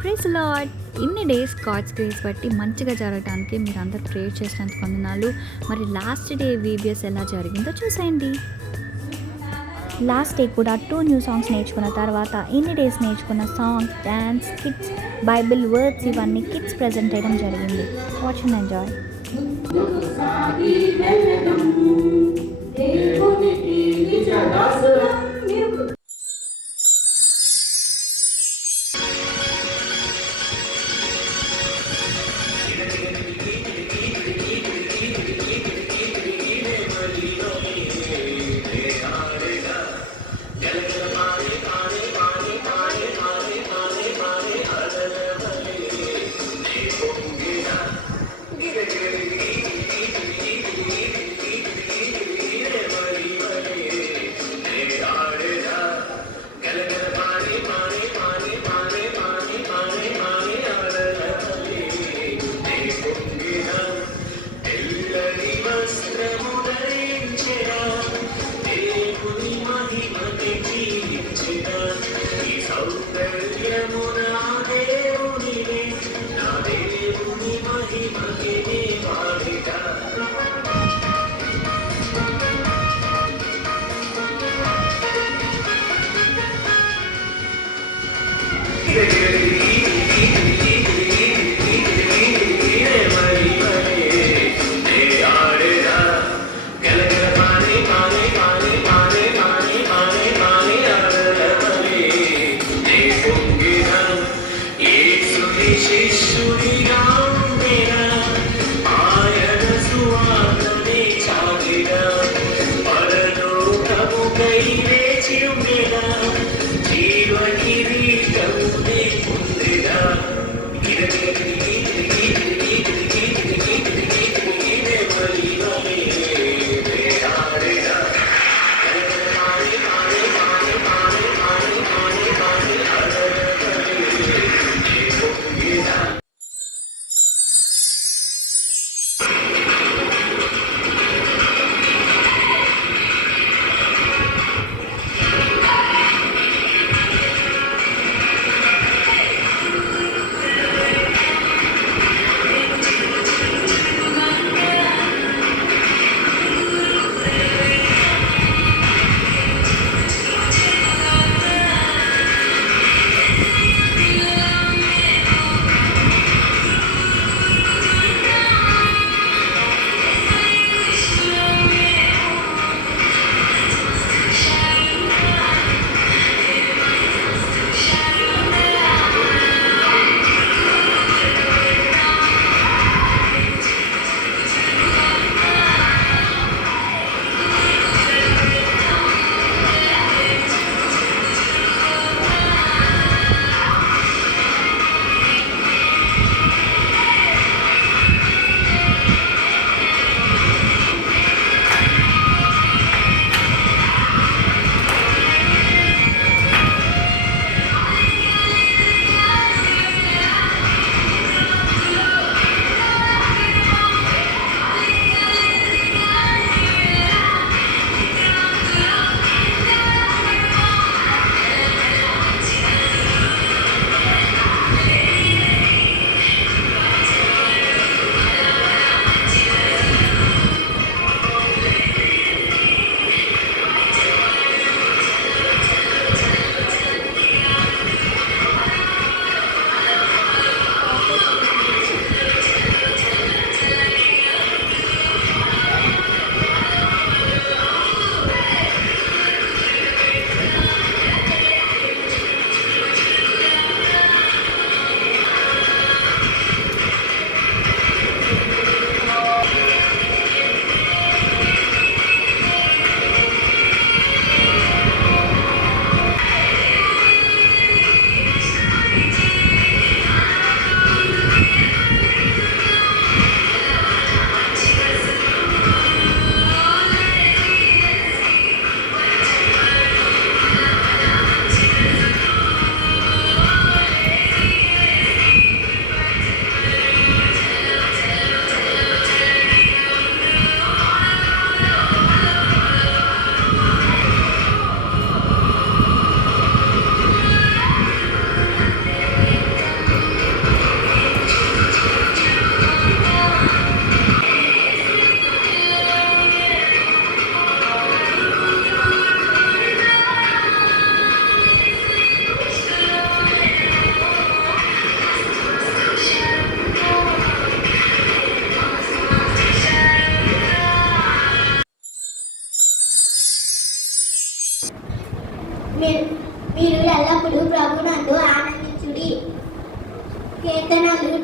Praise Lord. ఇన్ని days God's grace బట్టి మంచిగా జరగటానికి మీరందరూ ప్రేయర్ చేసినందుకు వందనాలు. మరి లాస్ట్ డే వీబీఎస్ ఎలా జరిగిందో చూసేయండి. లాస్ట్ డే కూడా 2 న్యూ సాంగ్స్ నేర్చుకున్న తర్వాత ఇన్ని డేస్ నేర్చుకున్న songs, dance, kids, Bible words ఇవన్నీ కిడ్స్ ప్రజెంట్ చేయడం జరిగింది. Watch and enjoy.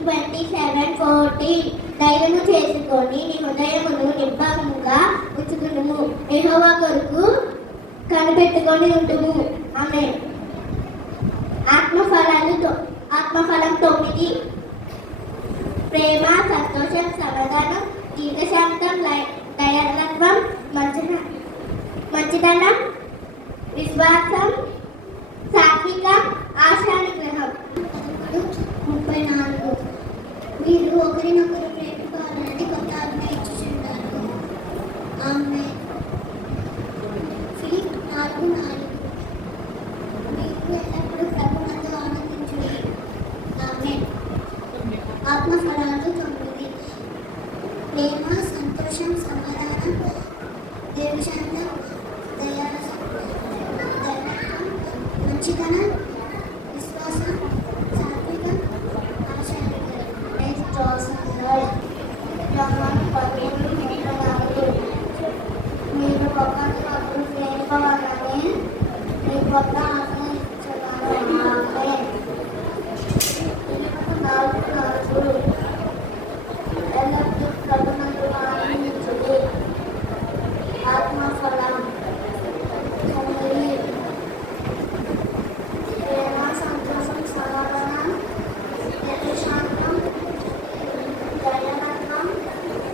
27:14 ధైర్యము చేసుకొని నీ హృదయమును నిబ్బరముగా ఉంచుకునుము, యెహోవా కొరకు కనిపెట్టుకొని ఉంటుము. ఆమేన్. ఆత్మఫలం 9. ప్రేమ, సంతోషం, సమాధానం, దీర్ఘశాంతం, దయాళుత్వం, మంచితనం, విశ్వాసం, సాత్వికం, ఆశానిగ్రహం. 34 మీరు ఒకరినొకరు ప్రేమించాలని కొత్త ఆజ్ఞ ఇచ్చుచున్నారు. ఆమేన్. ఫిలిప్ 4:4 మీరు ఎల్లప్పుడూ ప్రభువునందు ఆనందించుడి. ఆమేన్. ఆత్మఫలాలు 9. ప్రేమ, సంతోషం, సమాధానం, దీర్ఘశాంతం, దయాళుత్వం, మంచితనం, విశ్వాసం, సాత్వికం, ఆశానిగ్రహం. మీరు ఒకరినొకరు ప్రేమించాలని మీ కొత్త ఆజ్ఞ ఇచ్చుచున్నాను. ఆమేన్. 4:4 ఎల్లప్పుడూ ప్రభువునందు ఆనందించుడి. ఆత్మఫలం 9. ప్రేమ, సంతోషం, సమాధానం, దీర్ఘశాంతం, దయాళుత్వం,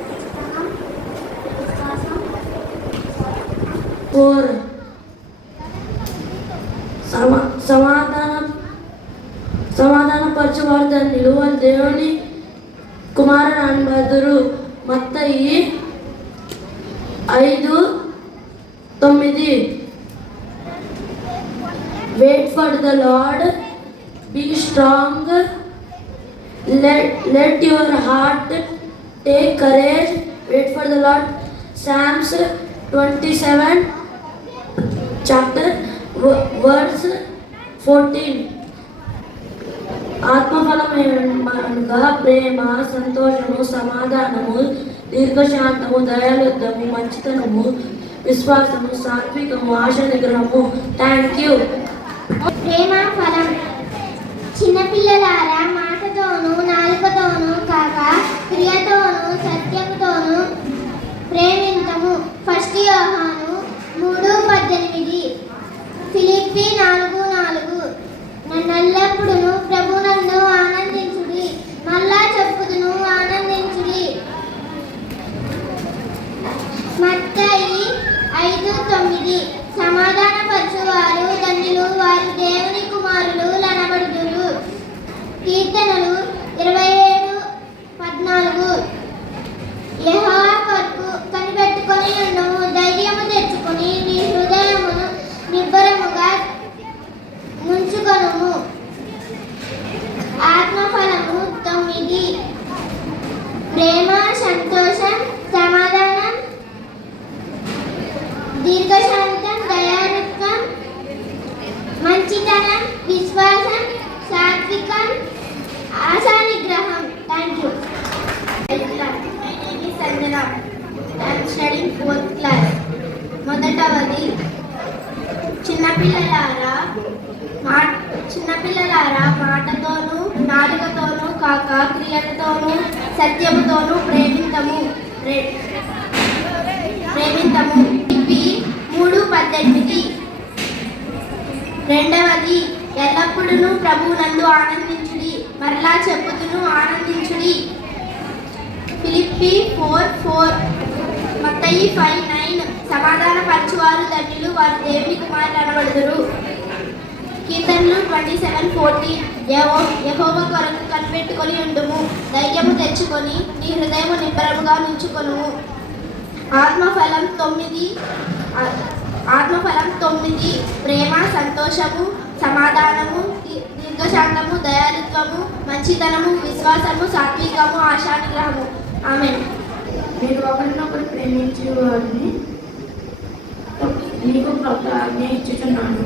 మంచితనం, విశ్వాసం. 4 సమాధానపరచువారు ధన్యులు, వారు దేవుని కుమారుని అనబడుదురు. మత్తయి 5:9 Wait for the Lord, be strong, let your heart take courage. Wait for the Lord. Psalms 27 chapter verse 14. ఆత్మఫలం అనగా ప్రేమ, సంతోషము, సమాధానము, దీర్ఘశాంతము, దయాళుత్వము, మంచితనము, విశ్వాసము, సాత్వికము, ఆశానిగ్రహము. Thank you. ప్రేమ ఫలం. చిన్నపిల్లలారా, మాటతోనూ నాలుకతోనూ కాక క్రియతోనూ సత్యముతోనూ ప్రేమింతము. 1 యోహాను 3:18 ఫిలిప్పి 4:4 నన్నెల్లప్పుడూ ప్రభునందు ఆనందించుడి. మళ్ళా చెప్పుదును, ఆనందించుడి. మత్తయి 5:9 సమాధానపరచువారు ధన్యులు, వారు దేవుని కుమారులు అనబడుదురు. కీర్తనలు 27:14 యెహోవా కొరకు కనిపెట్టుకొని ఉండుము, ధైర్యము తెచ్చుకొని నీ హృదయమును నిబ్బరముగా ఉంచుకొనుము. ఆత్మఫలము 9 ప్రేమ, సంతోషం, సమాధానం, దీర్ఘశాంతం, దయాళుత్వం, మంచితనం, విశ్వాసం, సాత్వికం, ఆశానిగ్రహం. Thank you. Sanjana. I'm studying 4th class. మొదటవది చిన్నపిల్లలారా మాటతోనూ నాలుకతోనూ కాక క్రియలతోనూ సత్యముతోనూ ప్రేమింతము. 3:18 రెండవది ఎల్లప్పుడూ ప్రభువునందు ఆనందించుడి. మరలా చెప్పుదును, ఆనందించుడి. ఫిలిప్పి 4:4 మత్తయి 5:9 సమాధానపరచువారు ధన్యులు, వారు దేవుని కుమారులు అనబడుదురు. కీర్తనలు 27:14 యెహోవా కొరకు కనిపెట్టుకొని ఉండుము, ధైర్యము తెచ్చుకొని నీ హృదయము నిబ్బరముగా ఉంచుకొనుము. ఆత్మఫలం 9 ప్రేమ, సంతోషము, సమాధానము, దీర్ఘశాంతము, దయాళుత్వము, మంచితనము, విశ్వాసము, సాత్వికము, ఆశానిగ్రహము. ఆమేన్. మీరు ఒకరినొకరు ప్రేమించే వారిని మీకు కొత్త ఆజ్ఞ ఇచ్చుచున్నాను.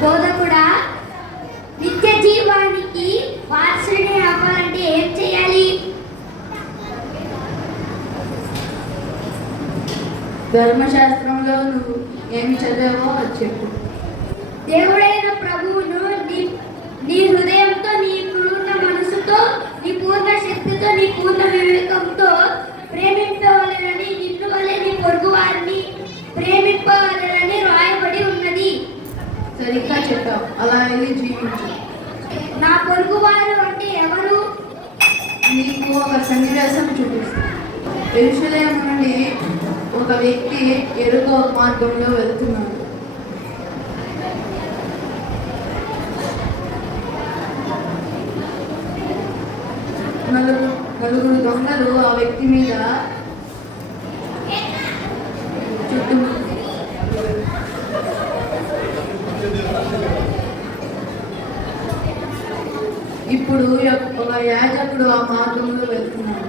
బోధకుడా, నిత్య జీవానికి వారసుడిని అవ్వాలంటే ఏం చేయాలి? ధర్మశాస్త్రంలో నువ్వు ఏమి చదివావో అది చెప్పు. దేవుడైన ప్రభువును నీ హృదయంతో, నీ పూర్ణ మనసుతో, నీ పూర్ణ శక్తితో, నీ పూర్ణ వివేకంతో ప్రేమింపవలెనని, నిన్ను వలె నీ పొరుగు వారిని ప్రేమింపవలెనని రాయబడి ఉన్నది. సరిగ్గా చెప్పావు. అలా వెళ్ళి జీవించు. నా పొరుగు వారు అంటే ఎవరు? నీకు ఒక సన్నివేశం చూపిస్తాను. యెరూషలేము నుండి ఒక వ్యక్తి ఎరుకో మార్గంలో వెళ్తున్నాడు. నలుగురు దొంగలు ఆ వ్యక్తి మీద ఇప్పుడు ఒక యాజకుడు ఆ మార్గంలో వెళ్తున్నాడు.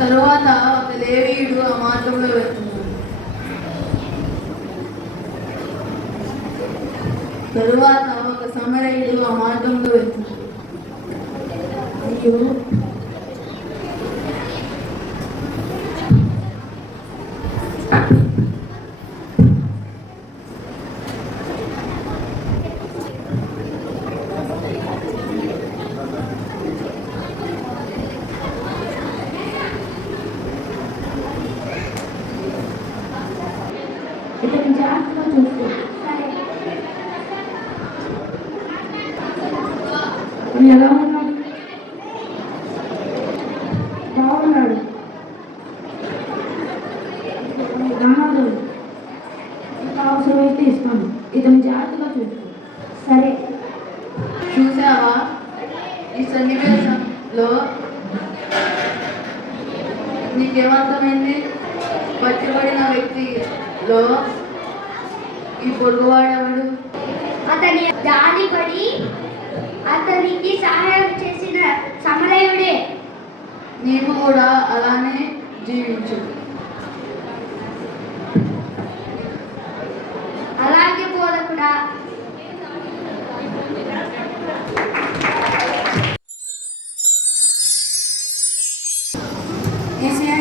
తరువాత ఒక లేవీయుడు ఆ మార్గంలో వెళ్తున్నాడు. తరువాత ఒక సమరయుడు ఆ మార్గంలో వెళ్తున్నాడు. అయ్యో, ఇతను జాగ్రత్తగా చూసుకో. ఎలా ఉన్నాడు? బాగున్నాడు. నమ్మదు. ఇంకా అవసరమైతే ఇస్తాను. ఇతను జాగ్రత్తగా చూసుకో. సరే. చూసావా, ఈ సన్నివేశంలో నీకేమర్థమైంది? పట్టుబడిన వ్యక్తిలో ఈ పొరుగువాడెవడు? అతని జాలిపడి అతనికి సహాయం చేసిన సమరయుడే. నీవు కూడా అలానే జీవించు. అలాగే బోధకుడా. ఏసయ్యా,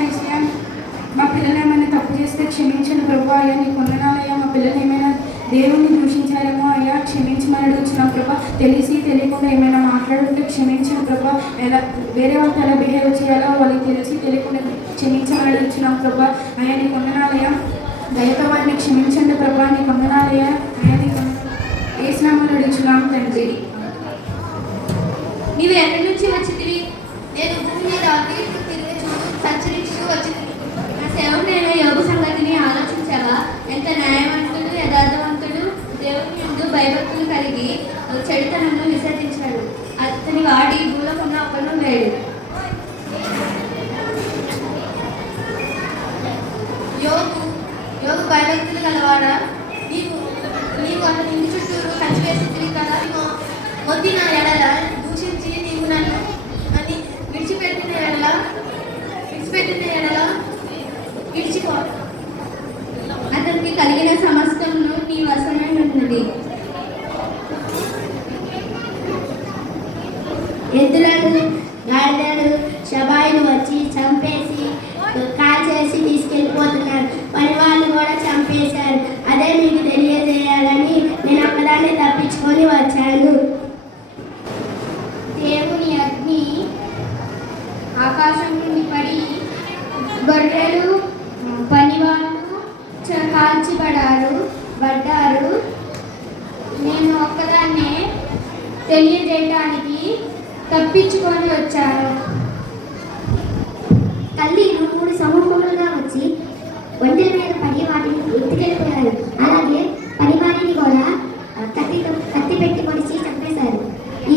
మా పిల్లలు ఏమైనా తప్పు చేస్తే క్షమించండి ప్రభు. అయ్యా నీ కొందనాలయ్యా, మా పిల్లలు ఏమైనా దేవుణ్ణి దూషించారేమో అయ్యా క్షమించమని అడుగుతున్నాం ప్రభా. తెలిసి తెలియకుండా ఏమైనా మాట్లాడుతుంటే క్షమించండి ప్రభా. ఎలా వేరే వాళ్ళతో ఎలా బిహేవ్ చేయాలో వాళ్ళకి తెలిసి తెలియకుండా క్షమించమని అడుగుతున్నాం ప్రభా. అయ్యా నీ కొందనాలయ్యా, దయతో వారిని క్షమించండి ప్రభా. నీ కొందనాలయ్యా, అయ్యా నీ యేసు నామములో అడుగుతున్నాం తండ్రి. నీవు ఎక్కడి నుంచి వచ్చితివి? నేను భూమి మీద అటు ఇటు తిరుగుచూ సంచరిస్తూ వచ్చింది. నా సేవకుడైన యోగు సంగతిని ఆలోచించావా? ఎంత న్యాయవంతుడు, యథార్థవంతుడు, దేవుని యందు భయభక్తులు కలిగి చెడుతనను విసర్జించాడు. అతని వాడి భూలోకమున ఒకడు లేడు. యోగు భయభక్తులు గలవాడా? నీవు అతని ఇంటి చుట్టూరు కంచి వేసి కదా. వద్దిన ఎడల దూషించి నీవు నన్ను విడిచిపెట్టిన ఎడల విడిచిపో. అతనికి కలిగిన సమస్తమును నీ వశమై ఉన్నది. ఎద్దులను, గాడిదలు, శబాయిలు వచ్చి చంపేసి కాల్చేసి తీసుకెళ్ళిపోతున్నారు. పని వాళ్ళు కూడా చంపేశారు. అదే మీకు తెలియజేయాలని నేను అక్కడాన్ని తప్పించుకొని వచ్చాను. దేవుని అగ్ని ఆకాశం నుండి పడి గొర్రెలు, పనివాళ్ళు పడ్డారు. నేను ఒక్కదాన్నే తెలియజేయడానికి తప్పించుకొని వచ్చాను. తల్లిలు 3 సమూహములుగా వచ్చి ఒంటెల మీద పడి వాటిని ఎత్తుకెళ్ళిపోయారు. అలాగే పనివారిని కూడా కత్తి పెట్టి పొడిచి చంపేశారు. ఈ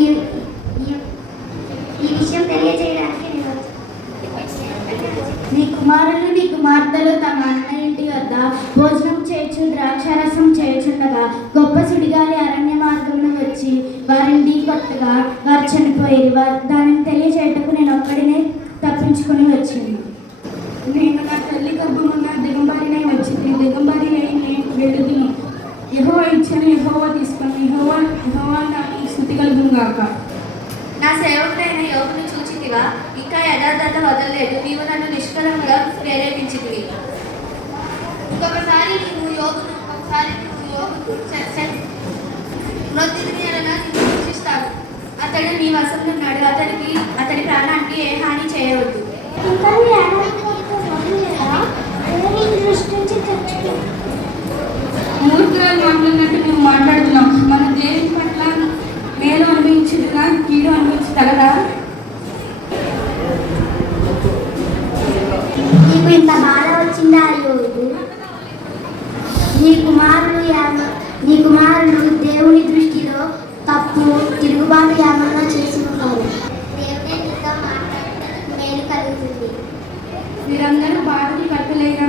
విషయం తెలియజేయడానికి నేను నీ కుమారులు, నీ కుమార్తెలు తమ అన్న ఇంటి వద్ద భోజనం చేయొచ్చు, ద్రాక్షారసం చేయుచుండగా గొప్ప సుడిగాలి అరణ్య మార్గంలో వచ్చి వారిని ఢీకొట్టగా వారు చనిపోయారు. దానిని తెలియజేయటకు నేను ఒక్కడినే తప్పించుకొని వచ్చింది. నేను నా తల్లి గర్భమున్న దిగంబరినై వచ్చింది. మృతుని ఎడల నిన్ను శిక్షిస్తాడు. అతడు నీ వశంలో ఉన్నాడు. అతడి ప్రాణానికి ఏ హాని చేయవద్దు. మూర్ఖురాలు మాట్లాడినట్టు నువ్వు మాట్లాడుతున్నావు. మన దేవుని పట్ల మేలు అనిపించుగా కీడు అనిపించగలరా? నీకు ఇంత బాధ వచ్చిందా యోగు? నీ కుమారులు దేవుని దృష్టిలో తప్పు తిరుగుబాటు ఏమన్నా చేసి ఉన్నారు. దేవుడే నీతో మాట్లాడటానికి మేలు కలుగుతుంది. మీరందరూ బాధలు కట్టలేదా?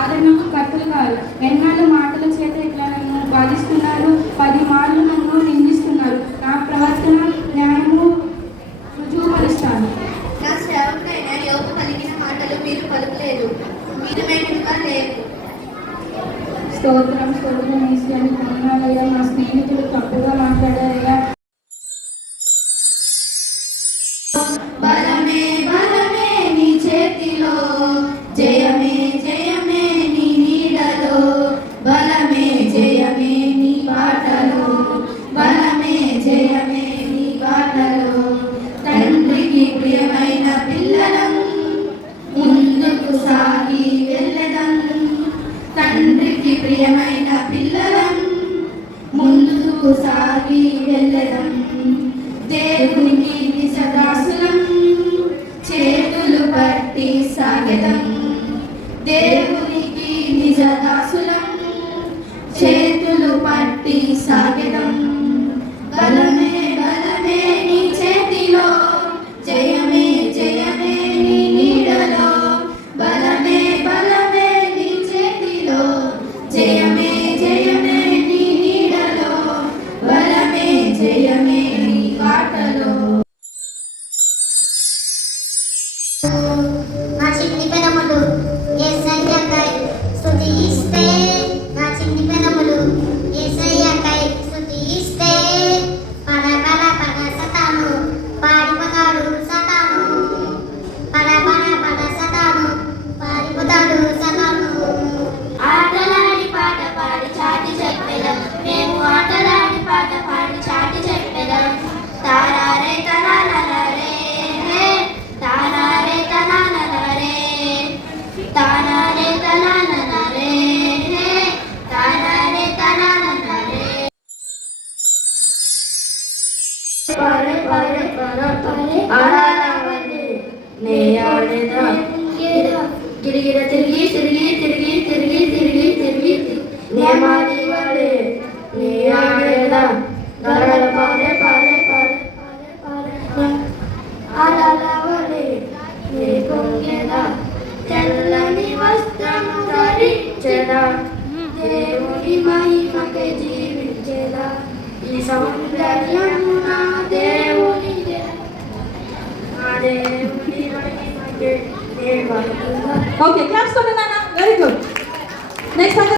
ఆదరణకు కట్టలు కాదు. ఎన్నాళ్ళు మాటల చేత ఇట్లా నన్ను బాధిస్తున్నారు. 10 మార్లు నన్ను నిందిస్తున్నారు. నా ప్రవర్తన న్యాయము రుజువుపరుస్తాను. నా సేవకుడైన యోగు పలికిన మాటలు మీరు పలుకలేదు, మీరుమైనవిగా లేవు. స్తోత్రం వేసి పొందాలయ్యా. నా స్నేహితులు తప్పుగా మాట్లాడారయ్యా. బలమే బలమే నీ చేతిలో, జయమే జయమే నీ నీడలో, బలమే జయమే నీ బాటలో, బలమే జయమే నీ బాటలో. తండ్రికి ప్రియమైన పిల్లలం ముందుకు సాగి వెళ్ళదం. తండ్రికి ప్రియమైన పిల్లలం ముందుకు సాగి వెళ్ళదం. దేవునికి నిజ దాసులం చేతులు పట్టి సాగెదం. దేవునికి నిజ దాసులం చేతులు పట్టి సాగెదం. బలమే బలమే నీ చేతిలో, జయమే జయమే నీ నీడలో, బలమే బలమే నీ చేతిలో, జయమే జయమే నీ నీడలో, బలమే జయమే నీ బాటలో. నా చిన్ని పెదములు యేసయ్యకై స్తుతిస్తే, నా చిన్ని పెదములు యేసయ్యకై స్తుతిస్తే, పద పద పద సతాను పాడిపోతాడు సతాను, పద పద పద సతాను పాడిపోతాడు సతాను. ఆటలాడి పాట పాడి చాటి చెప్పెదం, మేము ఆటలాడి పాట పాడి చాటి చెప్పెదం. తారారే తనాలరే తారారే తనాలరే, తారారే తనాలరే, తారారే తనాలరే. పరే పరే పరే పరే ఆడాలవని నే ఆడేదా, గిరిగిర తిరిగి తిరిగి తిరిగి తిరిగి తిరిగి తిరిగి నే మాడివాడే నే ఆడేదా, గరగల పారే పారే పారే పారే ఆడాలవని నే పొంగేదా, తెల్లని వస్త్రము ధరించెదా, దేవుని మహిమకే జీవించెదా. ఈ సౌందర్యము నా దేవునిదే, నా దేవుని మహిమకే నే బతుకుదా. ఓకే, క్లాప్స్ కొట్టండి నాన్న. Very good. నెక్స్ట్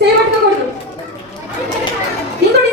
చేయబట్టుకోకూడదు. ఇంకోటి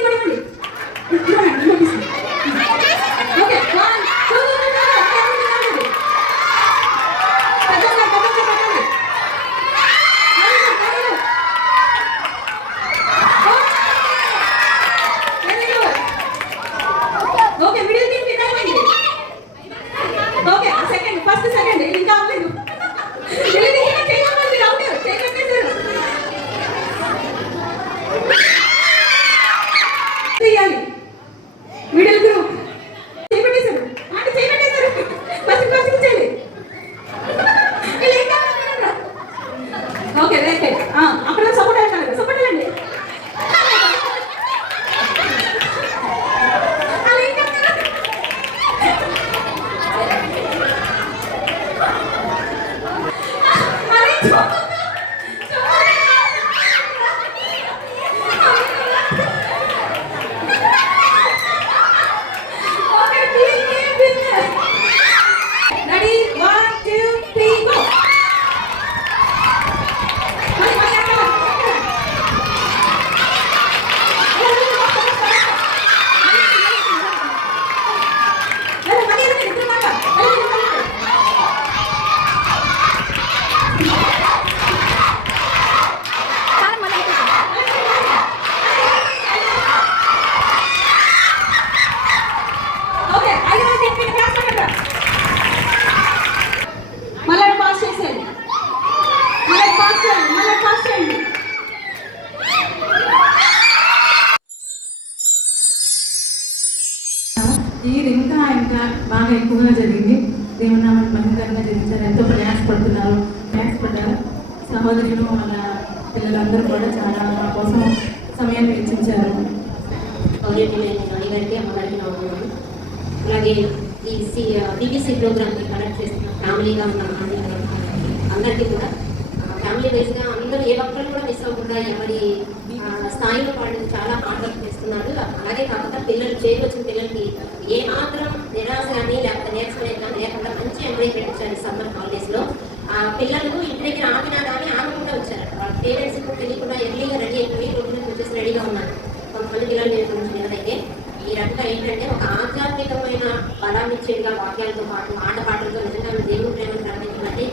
ఇది ఇంకా ఇంకా బాగా ఎక్కువగా జరిగింది. దేవుని నామం మహిమకరంగా జరిగించారు. ఎంతో ప్రయాసపడ్డారు. సహోదరులు వాళ్ళ పిల్లలందరూ కూడా చాలా మా కోసం సమయాన్ని వెచ్చించారు. గారికి అమ్మగారికి నా ఉన్నాను. అలాగే ఈ బీబీసీ ప్రోగ్రామ్ని కండక్ట్ చేస్తున్న ఫ్యామిలీగా ఉన్న అందరికీ కూడా ఫ్యామిలీ వైజ్గా అందరూ ఏ ఒక్కరు కూడా మిస్ అవ్వకుండా ఎవరి స్థాయిలో వాళ్ళు చాలా హార్డ్ వర్క్ చేస్తున్నారు. అలాగే కాకుండా పిల్లలు వచ్చిన పిల్లలకి ఏ మాత్రం నిరాశ కానీ లేకపోతే నేర్చుకునే కానీ లేకుండా మంచి ఎంకరేజ్మెంట్ ఇచ్చారు సమ్మర్ హాలిడేస్లో. ఆ పిల్లలు ఇంటి దగ్గర ఆగినా కానీ ఆగకుండా వచ్చారు. వాళ్ళ పేరెంట్స్కి తెలియకుండా ఎర్లీగా రెడీ అయిపోయి రోడ్డు మీద వచ్చేసి రెడీగా ఉన్నారు. కొంతమంది పిల్లలు నేను కొంచెం ఏదైతే ఈ రకంగా ఏంటంటే ఒక ఆధ్యాత్మికమైన బలాన్ని ఇచ్చేదిగా వాక్యాలతో పాటు ఆటపాటలతో నిజంగా దేవుని ప్రేమను ప్రకటించినట్టు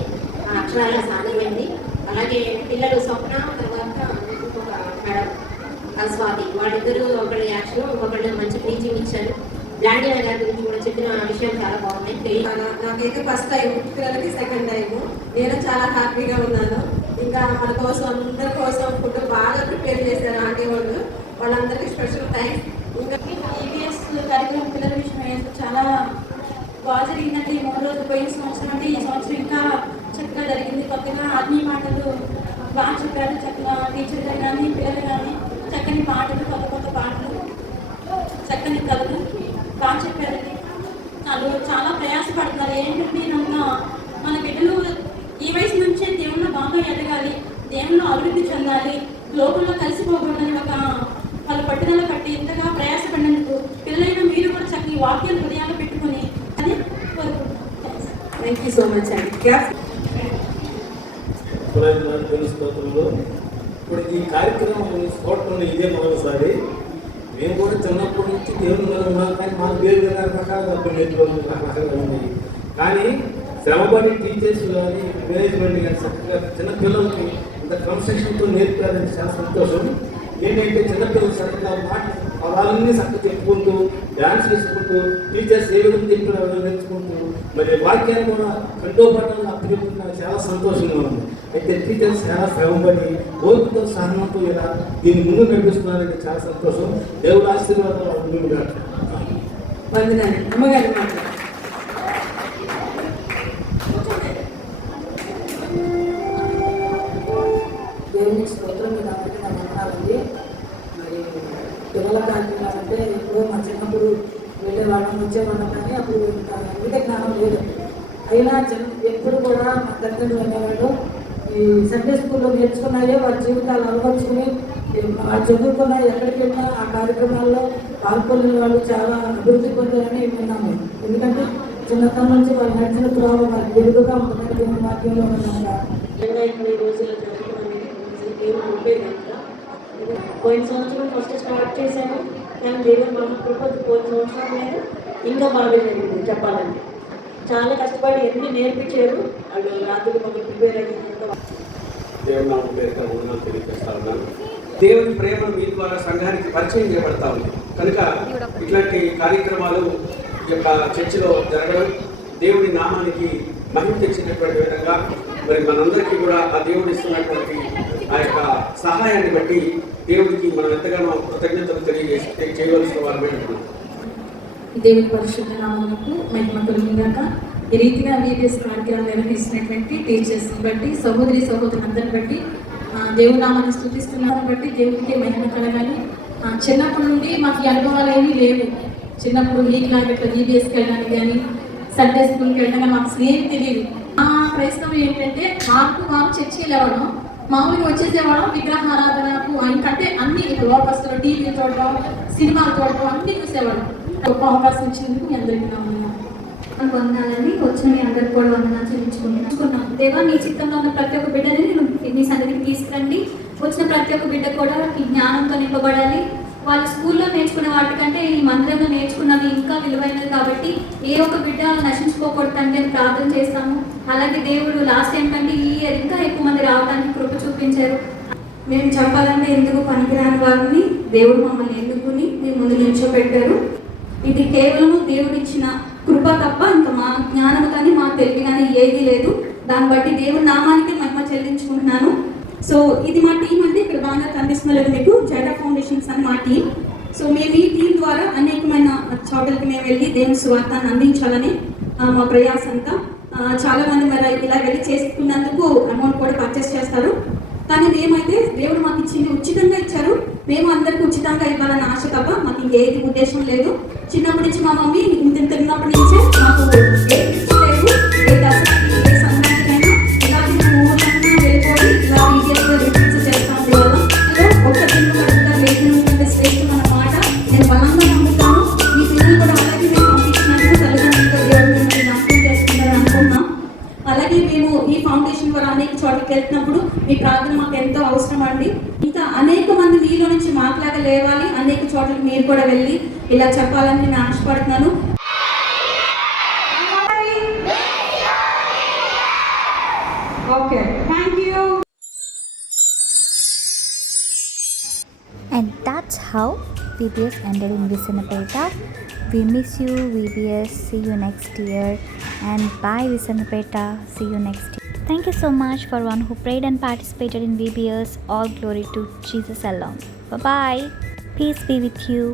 అక్షరాల సాధ్యమైంది. అలాగే పిల్లలు స్వప్న తర్వాత ఇంకొక మేడం స్వాతి వాళ్ళిద్దరూ ఒకళ్ళు యాక్షన్ ఇంకొకళ్ళు మంచి టీచింగ్ ఇచ్చారు. బ్లాండియా గారి గురించి కూడా చెప్పిన విషయం చాలా బాగున్నాయి. నాకైతే ఫస్ట్ టైం, పిల్లలకి సెకండ్ టైం. నేను చాలా హ్యాపీగా ఉన్నాను. ఇంకా మన కోసం అందరి కోసం ఫుడ్ బాగా ప్రిపేర్ చేశారు ఆంటీ వాళ్ళు. వాళ్ళందరికీ స్పెషల్ థ్యాంక్స్. ఇంకా ఈవీఎస్ కార్యక్రమం పిల్లల విషయం చాలా బాగా జరిగిందంటే ఈ 3 రోజులు పోయిన సంవత్సరం అంటే ఈ సంవత్సరం ఇంకా చక్కగా జరిగింది. కొత్తగా ఆత్మీయ పాటలు బాగా చెప్పారు. చక్కగా టీచర్ గారు కానీ పిల్లలు కానీ చక్కని పాటలు, కొత్త పాటలు, చక్కని కథలు బాగా చెప్పారండి. వాళ్ళు చాలా ప్రయాసపడుతున్నారు. ఏంటంటే మన బిడ్డలు ఈ వయసు నుంచే దేవుళ్ళు బాగా ఎదగాలి, దేవుళ్ళు అభివృద్ధి చెందాలి, లోకంలో కలిసిపోకూడదని వాళ్ళు పట్టుదల పట్టి ఇంతగా ప్రయాసపడినందుకు పిల్లలైన మీరు కూడా చక్కని వాక్యాలు హృదయాలు పెట్టుకుని అని కోరుకుంటున్నాను. థ్యాంక్ యూ సో మచ్ అండి. ఇప్పుడు ఈ కార్యక్రమం చూడటం ఇదే మొదటిసారి. మేము కూడా చిన్నప్పటి నుంచి దేవుని ఉన్నాం, కానీ మాకు వేరు వేరే రకాలుగా రకరకాలుగా ఉన్నాయి. కానీ శ్రమపడి టీచర్స్ కానీ మేనేజ్మెంట్ కానీ చక్కగా చిన్నపిల్లలకి ఇంత క్రమశిక్షణతో నేర్పారని చాలా సంతోషం. ఏంటంటే చిన్నపిల్లలు చక్కగా వాళ్ళన్నీ చక్కగా చెప్పుకుంటూ డ్యాన్స్ చేసుకుంటూ టీచర్స్ ఏ విధంగా చెప్పిన నేర్చుకుంటూ మరి వాక్యాన్ని కూడా కంటోపాఠాలను అప్పచెప్పుకుంటున్నా చాలా సంతోషంగా ఉంది. అయితే టీచర్స్ చాలా శ్రమపడి ఓర్పుతో సహనంతో ఇలా దీన్ని ముందు నడిపిస్తున్నారని చాలా సంతోషం. దేవుడు ఆశీర్వాదాలు ముందుగా వందనాలు. అమ్మగారు దేవునికి స్తోత్రం కాబట్టి నా వందనాలండి. మరి పిల్లల కార్యక్రమాలు అంటే ఎప్పుడో మా చిన్నప్పుడు వెళ్ళేవాళ్ళం వచ్చేవాళ్ళం, కానీ అప్పుడు ఇంగిత జ్ఞానం లేదు. అయినా ఎప్పుడు కూడా మా తల్లిదండ్రులు అనేవాళ్ళు ఈ సండే స్కూల్లో నేర్చుకున్నాయో వారి జీవితాలు అలవర్చుకుని వాళ్ళు చదువుకున్న ఎక్కడికి వెళ్ళినా ఆ కార్యక్రమాల్లో పాల్గొనే వాళ్ళు చాలా అభివృద్ధి పొందారని విన్నాము. ఎందుకంటే చిన్నతనం నుంచి వాళ్ళు నడిచిన త్రోవ వారికి వెలుగుగా ఉంటుందని వాక్యంలో ఉన్నాం. ఈ రోజుల్లో పోయిన సంవత్సరం ఫస్ట్ స్టార్ట్ చేశాను, కానీ దేవుని మహాకృపకి పోయిన సంవత్సరం మీద ఇంకా బాగా జరిగింది. చెప్పాలంటే చాలా కష్టపడి ఎన్ని నేర్పించారు వాళ్ళు. రాత్రి మాకు ప్రిపేర్ అయ్యింది. దేవుని ప్రేమ మీ ద్వారా సంఘానికి పరిచయం చేయబడతా ఉంది కనుక ఇట్లాంటి కార్యక్రమాలు ఈ యొక్క చర్చిలో జరగడం దేవుని నామానికి మహిమ తెచ్చినటువంటి విధంగా మరి మనందరికీ కూడా ఆ దేవుడు ఇస్తున్నటువంటి ఆ యొక్క సహాయాన్ని బట్టి దేవుడికి మనం ఎంతగానో కృతజ్ఞతలు చేయవలసిన వారు పెట్టుకున్నాం. దేవుని పరిశుద్ధ నామమునకు మహిమ కలుగుగాక. ఈ రీతిగా వీడియోస్ కార్యక్రమం నిర్వహిస్తున్నటువంటి టీచర్స్ని బట్టి సహోదరులందరిని బట్టి దేవుని నామాన్ని స్తుతిస్తున్నారని బట్టి దేవుడికి మహిమ కలగాలి. చిన్నప్పటి నుండి మాకు అనుభవాలు ఏమీ లేవు. చిన్నప్పుడు లీగ్లాగా వీడియోస్కి వెళ్ళడానికి కానీ సండే స్కూల్కి వెళ్ళడం కానీ మాకు అసలు ఏం తెలియదు. ఆ క్రైస్తవం ఏంటంటే వారు చర్చి వెళ్ళవడం, మామూలుగా వచ్చేసేవాళ్ళం విగ్రహారాధనకు ఇంకంటే అన్ని లోకస్తులు టీవీ చూడడం, సినిమాలు చూడడం అన్నీ చూసేవాళ్ళం. గొప్ప అవకాశం ఇచ్చినందుకు మీ అందరికీ వందనాలని వచ్చిన మీ అందరికి కూడా వందనాలు చెల్లించుకుంటున్నాం. దేవా, నీ చిత్తంలో ఉన్న ప్రతి ఒక్క బిడ్డని నేను నీ సన్నిధికి తీసుకురండి. వచ్చిన ప్రతి ఒక్క బిడ్డ కూడా ఈ జ్ఞానంతో నింపబడాలి. వాళ్ళు స్కూల్లో నేర్చుకున్న వాటికంటే ఈ మందిరంలో నేర్చుకున్నవి ఇంకా విలువైనది కాబట్టి ఏ ఒక్క బిడ్డ నశించుకోకూడదంటే అని ప్రార్థన చేస్తాము. అలాగే దేవుడు లాస్ట్ ఏంటంటే ఈ ఇయర్ ఇంకా ఎక్కువ మంది రావడానికి కృప చూపించారు. మేము చెప్పాలంటే ఎందుకు పనికిరాని వారిని దేవుడు మమ్మల్ని ఎన్నుకుని మేము ముందు నిల్చోబెట్టారు. ఇది కేవలము దేవుడిచ్చిన కృప తప్ప ఇంకా మా జ్ఞానం కానీ మా తెలివి కానీ ఏది లేదు. దాన్ని బట్టి దేవుడి నామానికి మహిమ చెల్లించుకుంటున్నాను. సో ఇది మా టీం అంటే ఇక్కడ బాగా కనిపిస్తున్నది మీకు జైడా ఫౌండేషన్స్ అని మా టీం. సో మేము ఈ టీం ద్వారా అనేకమైన చోట్లకి మేము వెళ్ళి దేవుని సువార్తను అందించాలని మా ప్రయాస అంతా. చాలామంది మరి ఇలా వెళ్ళి చేసుకున్నందుకు అమౌంట్ కూడా పర్చేస్ చేస్తారు. కానీ మేమైతే దేవుడు మాకు ఇచ్చింది ఉచితంగా ఇచ్చారు. మేము అందరికీ ఉచితంగా ఇవ్వాలని ఆశ తప్ప మాకు ఇంకేది ఉద్దేశం లేదు. చిన్నప్పటి నుంచి మా మమ్మీ ఇంత తిన్నప్పటి నుంచే మాకు ఏది ఇచ్చలేదు. ఏ దసరాకి ఏ సంక్రాంతికైనా ఇలాంటి మేము ఊళ్ళన్నా వెళ్ళిపోయి ఇలా వీడియోస్లో రిపీట్స్ చేస్తూ ఉండేవాళ్ళం. ఒక్క తిన్ను కడుపుగా లేకుండా శ్రేష్టమైన మాట నేను బలంగా నమ్ముతాను. మీ పిల్లలు కూడా అలాగే మేము పంపించినట్టు తల్లిదండ్రులతో దేవుడు మిమ్మల్ని జ్ఞాపకం చేసుకుంటారని అనుకున్నాం. అలాగే మేము ఈ ఫౌండేషన్ ద్వారా అనేక చోట్లకి వెళ్తున్నప్పుడు మీ ప్రార్థన మాకు ఎంతో అవసరం అండి. ఇంకా అనేక మంది మీలో నుంచి మాట్లాగా లేవాలి, అనేక చోట్లకి మీరు కూడా వెళ్ళి ఇలా చెప్పాలని నేను ఆశపడుతున్నాను. Okay, thank you. And that's how VBS ended in Visanapeta. We miss you, VBS. See you next year. And bye, Visanapeta. See you next year. Thank you so much for one who prayed and participated in VBS. All glory to Jesus alone. Bye-bye. Peace be with you.